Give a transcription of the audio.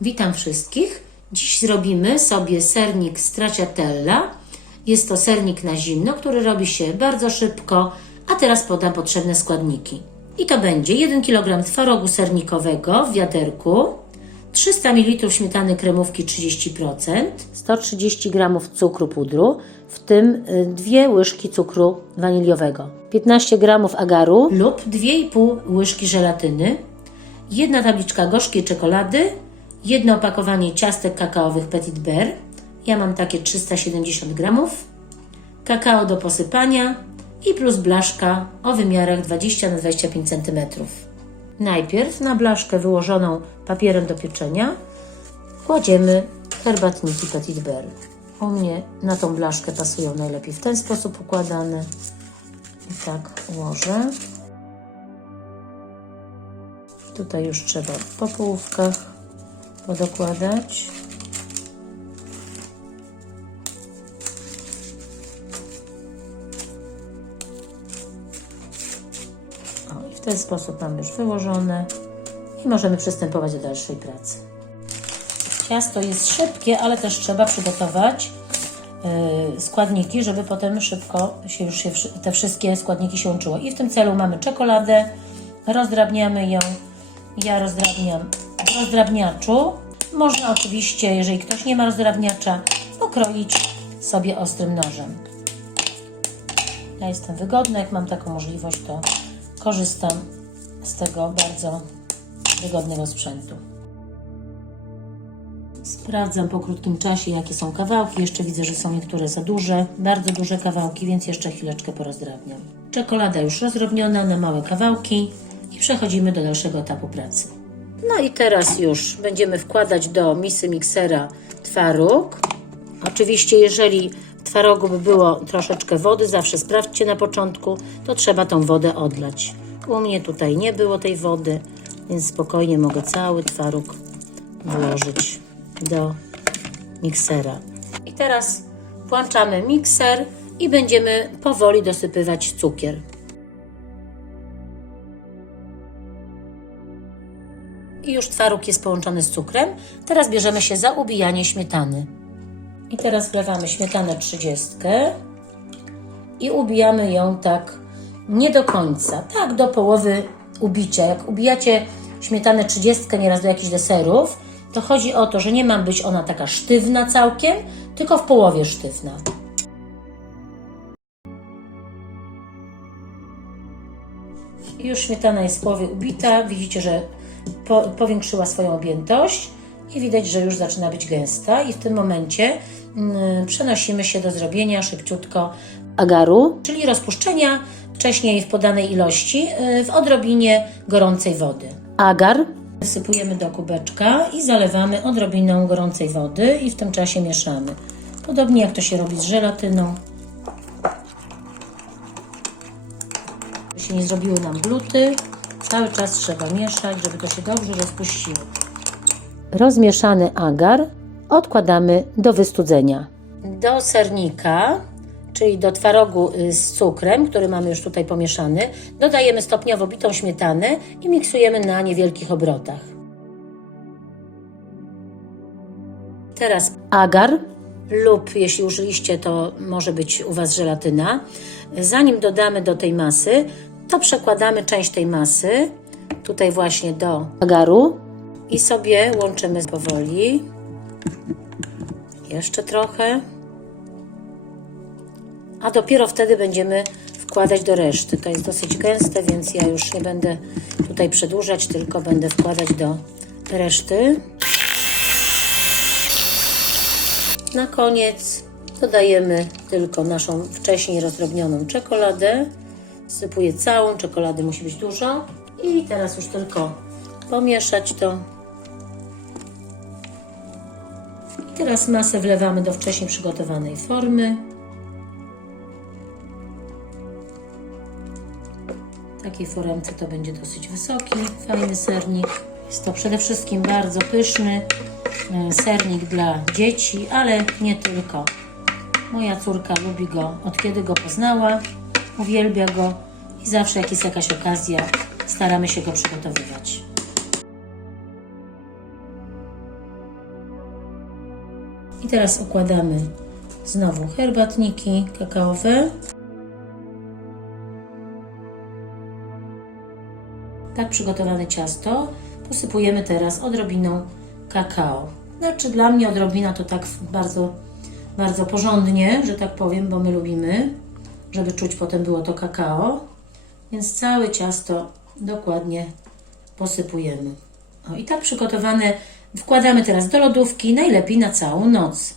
Witam wszystkich. Dziś zrobimy sobie sernik stracciatella. Jest to sernik na zimno, który robi się bardzo szybko, a teraz podam potrzebne składniki. I to będzie 1 kg twarogu sernikowego w wiaderku, 300 ml śmietany kremówki 30%, 130 g cukru pudru, w tym 2 łyżki cukru waniliowego, 15 g agaru lub 2,5 łyżki żelatyny, 1 tabliczka gorzkiej czekolady, 1 opakowanie ciastek kakaowych Petit Beurre, ja mam takie 370 g, kakao do posypania i plus blaszka o wymiarach 20 na 25 cm. Najpierw na blaszkę wyłożoną papierem do pieczenia kładziemy herbatniki Petit Beurre. U mnie na tą blaszkę pasują najlepiej w ten sposób układane. I tak ułożę. Tutaj już trzeba po połówkach podokładać. O, i w ten sposób mamy już wyłożone i możemy przystępować do dalszej pracy. Ciasto jest szybkie, ale też trzeba przygotować składniki, żeby potem szybko te wszystkie składniki się łączyły. I w tym celu mamy czekoladę, rozdrabniamy ją. Ja rozdrabniam w rozdrabniaczu. Można oczywiście, jeżeli ktoś nie ma rozdrabniacza, pokroić sobie ostrym nożem. Ja jestem wygodna, jak mam taką możliwość, to korzystam z tego bardzo wygodnego sprzętu. Sprawdzam po krótkim czasie, jakie są kawałki. Jeszcze widzę, że są niektóre za duże, bardzo duże kawałki, więc jeszcze chwileczkę porozdrabniam. Czekolada już rozdrobniona na małe kawałki i przechodzimy do dalszego etapu pracy. No i teraz już będziemy wkładać do misy miksera twaróg. Oczywiście, jeżeli w twarogu by było troszeczkę wody, zawsze sprawdźcie na początku, to trzeba tą wodę odlać. U mnie tutaj nie było tej wody, więc spokojnie mogę cały twaróg włożyć do miksera. I teraz włączamy mikser i będziemy powoli dosypywać cukier. I już twaróg jest połączony z cukrem. Teraz bierzemy się za ubijanie śmietany. I teraz wlewamy śmietanę 30 i ubijamy ją tak nie do końca, tak do połowy ubicia. Jak ubijacie śmietanę 30 nieraz do jakichś deserów, to chodzi o to, że nie ma być ona taka sztywna całkiem, tylko w połowie sztywna. I już śmietana jest w połowie ubita. Widzicie, że powiększyła swoją objętość i widać, że już zaczyna być gęsta. I w tym momencie przenosimy się do zrobienia szybciutko agaru, czyli rozpuszczenia wcześniej w podanej ilości w odrobinie gorącej wody. Agar wsypujemy do kubeczka i zalewamy odrobiną gorącej wody i w tym czasie mieszamy. Podobnie jak to się robi z żelatyną. Żeby się nie zrobiły nam gluty, cały czas trzeba mieszać, żeby to się dobrze rozpuściło. Rozmieszany agar odkładamy do wystudzenia. Do sernika, czyli do twarogu z cukrem, który mamy już tutaj pomieszany, dodajemy stopniowo bitą śmietanę i miksujemy na niewielkich obrotach. Teraz agar lub jeśli użyliście, to może być u Was żelatyna. Zanim dodamy do tej masy, to przekładamy część tej masy tutaj właśnie do agaru i sobie łączymy powoli. Jeszcze trochę. A dopiero wtedy będziemy wkładać do reszty. To jest dosyć gęste, więc ja już nie będę tutaj przedłużać, tylko będę wkładać do reszty. Na koniec dodajemy tylko naszą wcześniej rozdrobnioną czekoladę. Wsypuję całą, czekolady musi być dużo. I teraz już tylko pomieszać to. I teraz masę wlewamy do wcześniej przygotowanej formy. W takiej foremce to będzie dosyć wysoki, fajny sernik. Jest to przede wszystkim bardzo pyszny sernik dla dzieci, ale nie tylko. Moja córka lubi go od kiedy go poznała, uwielbia go i zawsze jak jest jakaś okazja, staramy się go przygotowywać. I teraz układamy znowu herbatniki kakaowe. Tak przygotowane ciasto posypujemy teraz odrobiną kakao. Znaczy dla mnie odrobina to tak bardzo, bardzo porządnie, że tak powiem, bo my lubimy, żeby czuć potem było to kakao. Więc całe ciasto dokładnie posypujemy. O, i tak przygotowane wkładamy teraz do lodówki, najlepiej na całą noc.